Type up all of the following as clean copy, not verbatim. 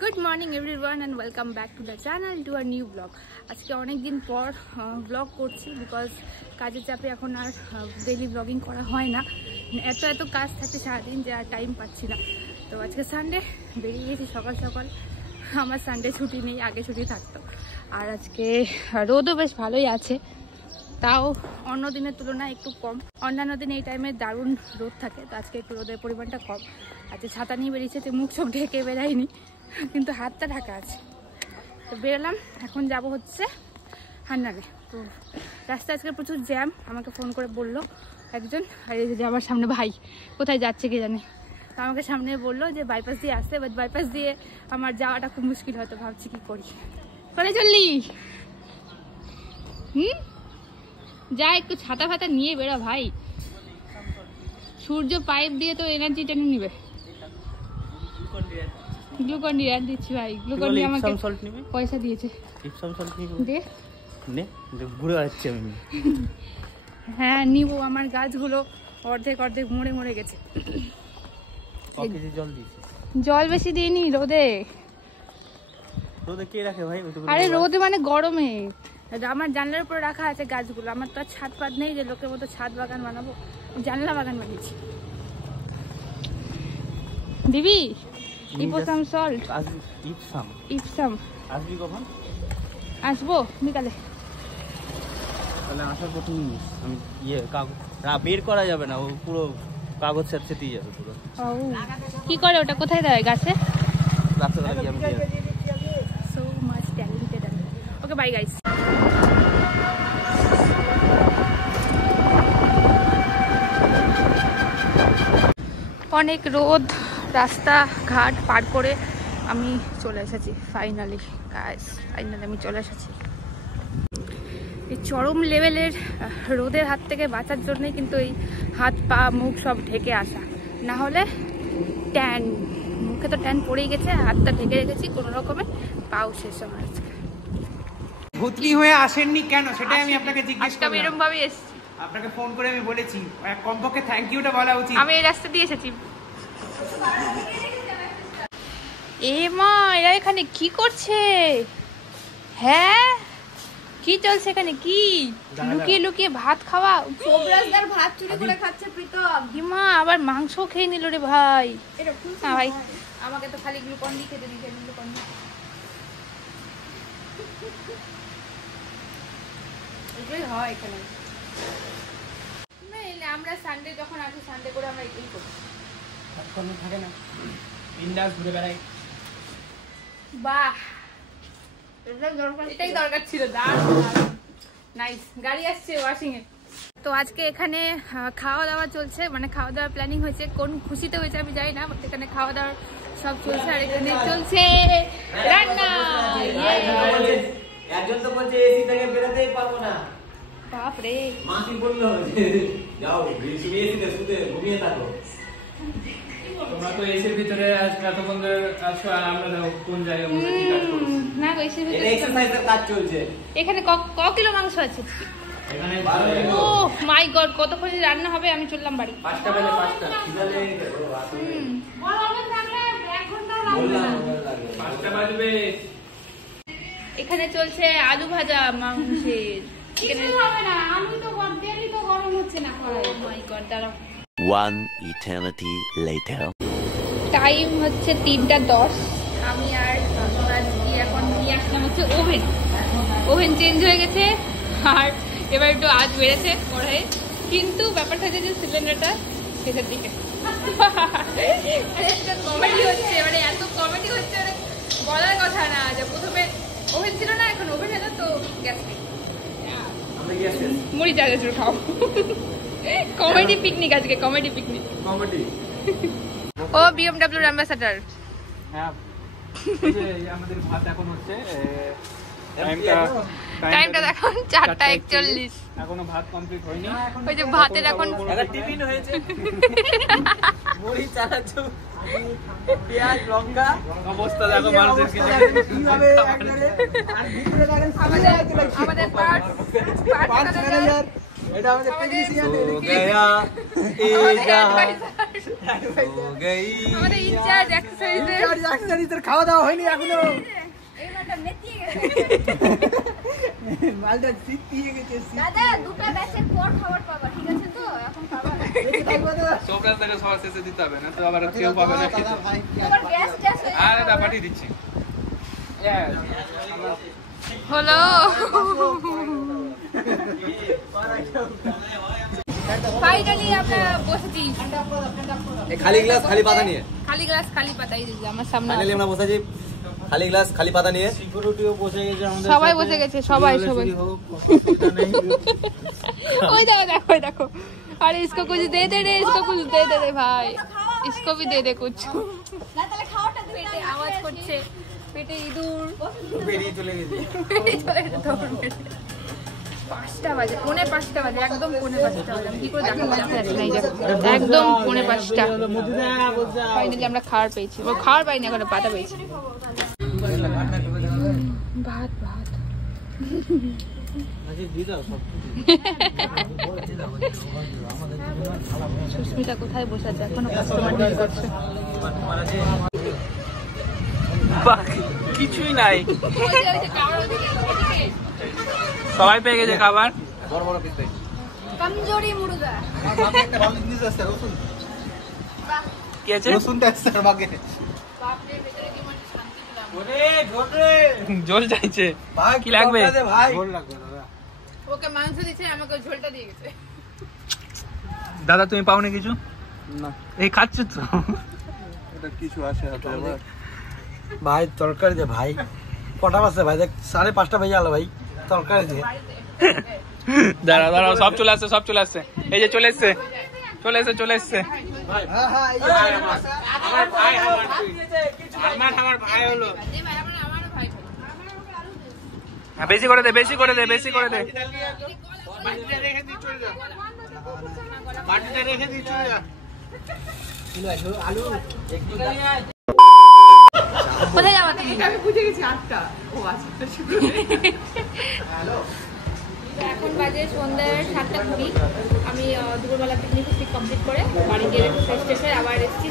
Good morning everyone and welcome back to the channel to our new blog. আজকে অনেক দিন পর blog করছি বিকজ কাজের চাপে এখন আর ডেইলি ব্লগিং করা হয় না। এত কাজ থাকে সারাদিন যে আর টাইম পাচ্ছি না। তো আজকে সানডে বেরিয়ে গেছি সকাল সকাল। আমার সানডে ছুটি নেই, আগে ছুটি থাকতো। আর আজকে রোদও বেশ ভালোই আছে, তাও অন্য দিনের তুলনায় একটু কম। অন্যান্য দিন এই টাইমে দারুণ রোদ থাকে, তো আজকে একটু রোদের পরিমাণটা কম। আজকে ছাতা নিয়ে বেরিয়েছে, যে মুখ চোখ ঢেকে বেরাইনি, কিন্তু হাতটা ঢাকা আছে। তো বেরোলাম, এখন যাব হচ্ছে হান্নানে। তো রাস্তায় আজকে প্রচুর জ্যাম। আমাকে ফোন করে বললো একজন, আর এই যে আমার সামনে ভাই কোথায় যাচ্ছে কে জানে, তো আমাকে সামনে বললো যে বাইপাস দিয়ে আসতে, বাট বাইপাস দিয়ে আমার যাওয়াটা খুব মুশকিল হয়তো। ভাবছি কি করি। করে চললি যা, একটু ছাতা ফাতা নিয়ে বেরো ভাই। সূর্য পাইপ দিয়ে তো এনার্জি টেনে নিবে। গ্লুকন ডি আর দিচ্ছি ভাই। গ্লুকন ডি আমাকে পয়সা দিয়েছে। হ্যাঁ নিব। আমার গাছগুলো অর্ধেক অর্ধেক মরে মরে গেছে। জল বেশি দিইনি, রোদে। কে রাখে ভাই? আরে রোদে মানে গরমে। আমার জানলার উপরে রাখা আছে গাছগুলো। আমার তো আর ছাদ পাত নেই যে লোকের মতো ছাদ বাগান বানাবো, জানলা বাগান বানিয়েছি। দিবি ইপসাম সল্ট? ইপসাম আসবি কখন? আসবো বিকালে। তাহলে আসার প্রথম আমি বের করা যাবে না, ও পুরো কাগজ সেটেই যাবে পুরো। কি করে ওটা? কোথায় দেয়? গাছে? রাস্তাটা কি আমি so much talented. Okay bye guys. অনেক রোদ, রাস্তা ঘাট পার করে আমি চলে এসেছি ফাইনালি। গাইস ফাইনালি আমি চলে এসেছি। এই চরম লেভেলের রোদের হাত থেকে বাঁচার জন্যই কিন্তু এই হাত পা মুখ সব ঢেকে আসা, না হলে ট্যান। মুখে তো ট্যান পড়েই গেছে, হাতটা ঢেকে রেখেছি কোনো রকমে। পাও শেষ আমার আজকে। ভূতনি হয়ে আসেননি কেন সেটাই আমি আপনাকে জিজ্ঞেস করলাম। এরকম ভাবে এসেছি, আপনাকে ফোন করে আমি বলেছি, কমপক্ষে থ্যাংক ইউটা বলা উচিত। আমি এই রাস্তা দিয়ে এসেছি। এ মা, এরা এখানে কি করছে? হ্যাঁ কি চলছে এখানে? কি লুকিয়ে লুকিয়ে ভাত খাওয়া? সোবরাজদার ভাত চুরি করে খাচ্ছে প্রীতম। হিমা আবার মাংস খেয়ে নিল রে ভাই। না ভাই, আমাকে তো খালি গ্লুকন ডি খেতে দিয়েছে। গ্লুকন ডি এটাই হয় এখানে। আমরা সানডে যখন আসি, সানডে করে আমরা এটাই করি। থাকে না, বিন্দাস ঘুরে বেড়াই। বাহ, এটাই দরকার ছিল। নাইস। গাড়ি আসছে ওয়াশিং এ। তো আজকে এখানে খাওয়া দাওয়া চলছে, মানে খাওয়া দাওয়ার প্ল্যানিং হয়েছে। কোন খুশিতে হয়েছে আমি জানি না, বাট এখানে খাওয়া দাওয়ার সব চলছে। আর এখানে চলছে রান্না। একজন তো বলছে এসি থেকে বেরোতেই পারবো না। বাপ রে, মাসি বললো যাও এসিতে শুতে ঘুমিয়ে থাকো। তোমরা তো এসির ভিতরে এতক্ষণ আছো, আর আমরা কোন জায়গায় বসে কি কাজ করছি? না গো, এসির ভিতরে এক্সারসাইজের কাজ চলছে। এখানে ক কিলো মাংস আছে? এখানে ও মাই গড, কতক্ষণ রান্না হবে? আমি চললাম বাড়ি। 5টা বাজে 5টা খিদালে বললাম 5টা বাজবে। এখানে চলছে আলু ভাজা মাংসের। আলু তো গরম হচ্ছে না। মাই গড, দাঁড়াও। One eternity later. টাইম হচ্ছে 3:10। আমি আর এখন নিয়ে আসলাম হচ্ছে ওভেন। ওভেন চেঞ্জ হয়ে গেছে, আর এবার একটু আজ বেড়েছে কড়াইয়ে। কিন্তু ব্যাপারটা হচ্ছে যে সিলিন্ডারটা শেষের দিকে। কমেডি হচ্ছে, মানে এত কমেডি হচ্ছে, মানে বলার কথা না। যে প্রথমে ওভেন ছিল না, এখন ওভেন এলো তো গ্যাস নেই। মুড়ি চাল শুরু খাও। কমেডি পিকনিক আজকে, কমেডি পিকনিক। ও বিএমডব্লিউর অ্যাম্বাসাডার। হ্যাঁ, আমাদের ভাত এখন হচ্ছে টাইমটা দেখুন 4:41। এখনো ভাত কমপ্লিট হয়নি। ওই যে ভাতের এখন টিফিন হয়েছে। মুড়ি চানাচু পেঁয়াজ লঙ্কা অবস্থা দেখো মানুষের কি কিভাবে একবারে। আর ভিতরে দেখেন আমাদের পার্ট ম্যানেজার, এটা আমাদের টেকনিশিয়ান। আমাদের আমাদের ইনচার্জ এক্সারসাইজের খাওয়া দাওয়া হয়নি এখনো। এইমাত্র নেতিয়ে গেছে। মালটা সিটিয়ে গেছে। দাদা দুটো ব্যাচের পর খাবার পাবা, ঠিক আছে তো? এখন খাবা না। সব রাস্তাকে সবার শেষে দিতে হবে না তো আবার কেউ পাবে না খেতে। তোমার গ্যাস ট্যাস হয়ে আর এটা পাঠিয়ে দিচ্ছি। হলো। ফাইনালি আমরা বসেছি। খালি গ্লাস খালি পাতা নিয়ে। খালি গ্লাস খালি পাতাই দিদি আমার সামনে। ফাইনালি আমরা বসেছি খালি গ্লাস খালি পাতা নিয়ে। সিকিউরিটিও বসে গেছে আমাদের সবাই বসে গেছে, সবাই সবাই। ওই দেখো দেখো ওই দেখো। अरे इसको कुछ दे दे रे, इसको कुछ दे दे रे भाई, इसको भी दे दे कुछ। না তাহলে খাওয়াটা দে। পেটে আওয়াজ করছে, পেটে ইঁদুর বেরিয়ে চলে গেছে। 5টা বাজে, 4:45 বাজে, একদম 4:45 বাজে। আমি কি করে দেখাবো যাচ্ছে না, এই দেখো একদম 4:45। ফাইনালি আমরা খাবার পেয়েছি। ও খাবার পাইনি, এখন পাতা পেয়েছি। ভাত ভাত সুস্মিতা কোথায় বসে আছে? এখনো কাস্টমার ডিল করছে। কিছুই নাই, সবাই পেয়ে গেছে খাবার। বড় বড় পিস কমজোরি মুরগা। একটা ভালো জিনিস আছে, রসুন। কি আছে? রসুন তো আছে বাগে। বাপরে ভেতরে কি মানে শান্তি পেলাম। ওরে ঝোলে জল চাইছে, ভাই কি লাগবে? ভাই ঝোল লাগবে দাদা। ওকে মাংস দিচ্ছে, আমাকে ঝোলটা দিয়ে গেছে। দাদা তুমি পাওনি কিছু? না এই খাচ্ছ তো? এটা কিছু আসে হাতে আবার। ভাই তরকারি দে ভাই। কটা বাজছে ভাই? দেখ 5:30 বেজে গেল ভাই। তরকারি দে। দাঁড়া দাঁড়া, সব চলে আসছে, সব চলে আসছে। এই যে চলে এসছে, চলে এসছে, চলে এসছে। হ্যাঁ হ্যাঁ এই আমার ভাই, আমার ভাই হলো। হ্যাঁ, বেশি করে দে, বেশি করে দে, বেশি করে দে। বাটিটা রেখে দিয়ে চলে যা, বাটিটা রেখে দিয়ে চলে যা। আলু কোথায় যাবো তুমি? আমি বুঝে গেছি 8টা। ও আচ্ছা। এখন বাজে সন্ধ্যে 7:20। আমি দুপুরবেলা পিকনিক কমপ্লিট করে বাড়ি গিয়ে ফ্রেশ ট্রেশ হয়ে আবার এসেছি।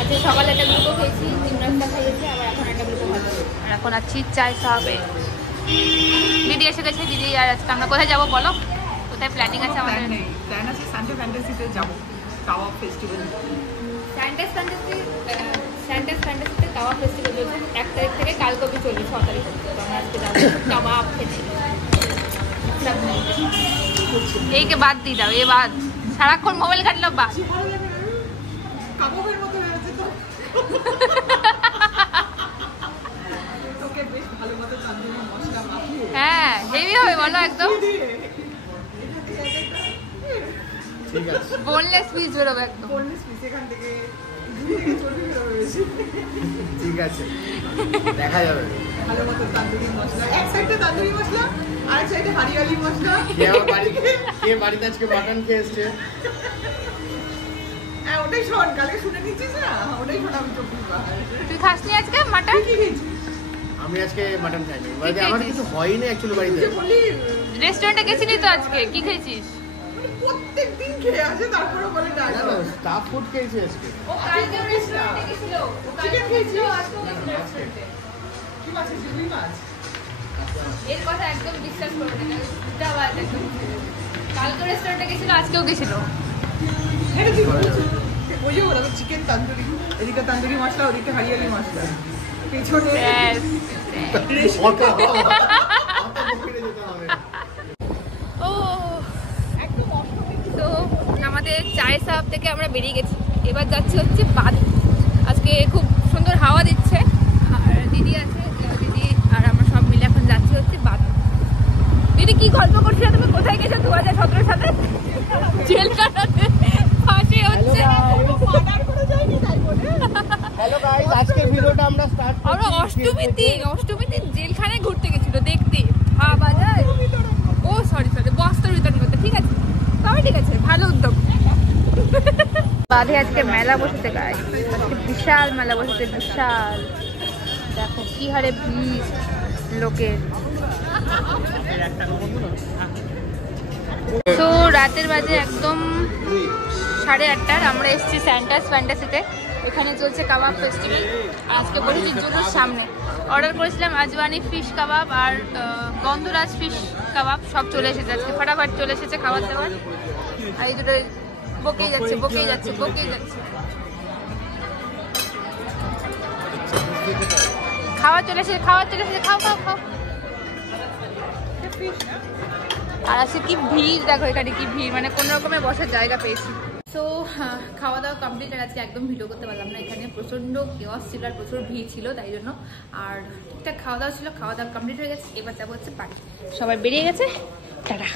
আজকে সকালে একটা গ্লুকো খেয়েছি, নাস্তা খাইয়েছি, আবার এখন একটা গ্লুকো খাচ্ছি। আর এখন আছি চায় খাবে। দিদি এসে গেছে। দিদি আর আজকে আমরা কোথায় যাবো বলো? কোথায় প্ল্যানিং আছে আমাদের? প্ল্যান আছে সানডে ফ্যান্টাসিতে যাবো, কাবাব ফেস্টিভ্যাল। স্যান্টাস ফ্যান্টাসিতে কাবাব ফেস্টিভ্যাল চলছে 1 তারিখ থেকে, কালকে অবধি চলবে 6 তারিখ অবধি। তো আমরা আজকে যাবো কাবাব খেতে। এই কে বাদ দিয়ে দাও, এ বাদ। সারাক্ষণ মোবাইল ঘাটলো বাদ। কাবাবের মতো হয়েছে তো। তোকে বেশ ভালো মতো তান্দুরি মশলা মাখিয়ে হ্যাঁ হেভি হবে বলো, একদম ঠিক আছে বোনলেস পিস বেরোবে একদম। বোনলেস পিস এখান থেকে চর্বি বেরোবে। ঠিক আছে দেখা যাবে। ভালো মতো তান্দুরি মশলা, এক সাইডে তান্দুরি মশলা, আরেক সাইডে হারিয়ালি মশলা। কে বাড়িতে আজকে মাটন খেয়ে এসছে? হ্যাঁ ওটাই শোন, কালকে শুনে নিচ্ছিস না? ওটাই শোন। আমি 24 তুই খাসনি আজকে মাটন? কি খেয়েছিস? আমি আজকে মাটন খাইনি, বাড়িতে আমার কিছু হয়নি অ্যাকচুয়ালি বাড়িতে। যে বলি রেস্টুরেন্টে গেছিলি তো আজকে, কি খেয়েছিস? প্রত্যেক দিন খেয়ে আসে, তারপরে বলে না ডায়লগ। না স্টাফ ফুড খেয়েছি আজকে। ও কালকে রেস্টুরেন্টে গেছিল, চিকেন খেয়েছিস? আজকেও গেছিল রেস্টুরেন্টে। কি মাছ খেয়েছিস? রুই মাছ। এর কথা একদম বিশ্বাস করবে না, উল্টা বাদ একদম। কালকে রেস্টুরেন্টে গেছিল, আজকেও গেছিল। এটা কি বলছো? ওই যে বললাম চিকেন তান্দুরি, এদিকে তান্দুরি মশলা, ওদিকে হারিয়ালি মশলা, পেছনে ব্যাস। ও তো আমাদের চায় সাপ থেকে আমরা বেরিয়ে গেছি, এবার যাচ্ছি হচ্ছে বাদ। আজকে খুব সুন্দর হাওয়া দিচ্ছে, আর দিদি আছে, দিদি আর আমরা সব মিলে এখন যাচ্ছি হচ্ছে বাদ। দিদি কি গল্প করছিলে তুমি? কোথায় গেছো 2017 সালে? জেলখানাতে ফাঁসি হচ্ছে। হ্যালো গাইস, আজকের ভিডিওটা আমরা স্টার্ট আমরা অষ্টমীতে জেলখানায় ঘুরতে গেছিল দেখতে। ভাবা যায়? ও সরি বস্ত্র বিতরণ করতে। ঠিক আছে তবে ঠিক আছে, ভালো উদ্যোগ। বাদে আজকে মেলা বসেছে গাইস, আজকে বিশাল মেলা বসেছে, বিশাল। দেখো কি হারে ভিড় লোকের। তো রাতের বাজে একদম 8:30, আমরা এসেছি স্যান্টাস ফ্যান্টাসিতে। এখানে চলছে কাবাব ফেস্টিভ্যাল। আজকে বলেছি জুলুর সামনে অর্ডার করেছিলাম আজওয়ানি ফিশ কাবাব আর গন্ধরাজ ফিশ কাবাব, সব চলে এসেছে আজকে, ফাটাফাট চলে এসেছে খাবার দাবার। আর এই দুটো বকেই যাচ্ছে বকেই যাচ্ছে বকেই যাচ্ছে। খাওয়া চলে এসেছে খাওয়া চলে এসেছে, খাও খাও খাও। আর আজকে কি ভিড় দেখো, এখানে কি ভিড়, মানে কোনো রকমের বসার জায়গা পেয়েছি। তো খাওয়া দাওয়া কমপ্লিট, আর আজকে একদম ভিডিও করতে পারলাম না, এখানে প্রচণ্ড কেওয়াস ছিল আর প্রচুর ভিড় ছিল তাই জন্য। আর ঠিকঠাক খাওয়া দাওয়া ছিল, খাওয়া দাওয়া কমপ্লিট হয়ে গেছে, এবার যাবো হচ্ছে বাড়ি। সবাই বেরিয়ে গেছে, টাটা।